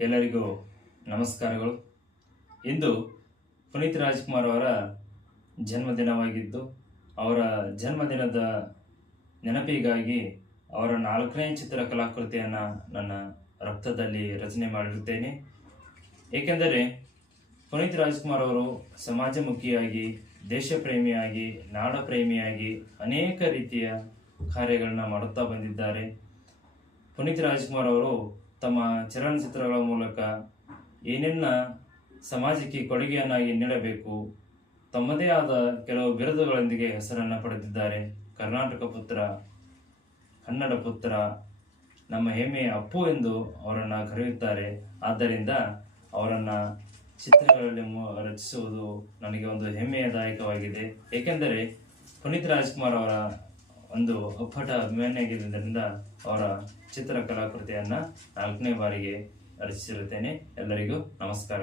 ಎಲ್ಲರಿಗೂ ನಮಸ್ಕಾರಗಳು. ಇಂದು ಪುನೀತ್ ರಾಜ್ಕುಮಾರ್ ಅವರ ಜನ್ಮದಿನವಾಗಿದ್ದು, ಅವರ ಜನ್ಮದಿನದ ನೆನಪಿಗಾಗಿ ಅವರ ನಾಲ್ಕನೇ ಚಿತ್ರ ಕಲಾಕೃತಿಯನ್ನು ನನ್ನ ರಕ್ತದಲ್ಲಿ ರಚನೆ ಮಾಡಿರುತ್ತೇನೆ. ಏಕೆಂದರೆ ಪುನೀತ್ ರಾಜ್ಕುಮಾರ್ ಅವರು ಸಮಾಜಮುಖಿಯಾಗಿ, ದೇಶಪ್ರೇಮಿಯಾಗಿ, ನಾಡಪ್ರೇಮಿಯಾಗಿ ಅನೇಕ ರೀತಿಯ ಕಾರ್ಯಗಳನ್ನ ಮಾಡುತ್ತಾ ಬಂದಿದ್ದಾರೆ. ಪುನೀತ್ ರಾಜ್ಕುಮಾರ್ ಅವರು ತಮ್ಮ ಚಲನಚಿತ್ರಗಳ ಮೂಲಕ ಏನೆನ್ನ ಸಮಾಜಕ್ಕೆ ಕೊಡುಗೆಯನ್ನಾಗಿ ನೀಡಬೇಕು, ತಮ್ಮದೇ ಆದ ಕೆಲವು ಬಿರುದುಗಳೊಂದಿಗೆ ಹೆಸರನ್ನು ಪಡೆದಿದ್ದಾರೆ. ಕರ್ನಾಟಕ ಪುತ್ರ, ಕನ್ನಡ ಪುತ್ರ, ನಮ್ಮ ಹೆಮ್ಮೆಯ ಅಪ್ಪು ಎಂದು ಅವರನ್ನು ಕರೆಯುತ್ತಾರೆ. ಆದ್ದರಿಂದ ಅವರನ್ನು ಚಿತ್ರಗಳಲ್ಲಿ ರಚಿಸುವುದು ನನಗೆ ಒಂದು ಹೆಮ್ಮೆಯದಾಯಕವಾಗಿದೆ ಏಕೆಂದರೆ ಪುನೀತ್ ರಾಜ್ಕುಮಾರ್ ಅವರ ಒಂದು ಅಪ್ಪಟ ಅಭಿಮಾನಿಯಾಗಿದ್ದರಿಂದ ಅವರ ಚಿತ್ರ ಕಲಾಕೃತಿಯನ್ನು ನಾಲ್ಕನೇ ಬಾರಿಗೆ ರಚಿಸಿರುತ್ತೇನೆ. ಎಲ್ಲರಿಗೂ ನಮಸ್ಕಾರ.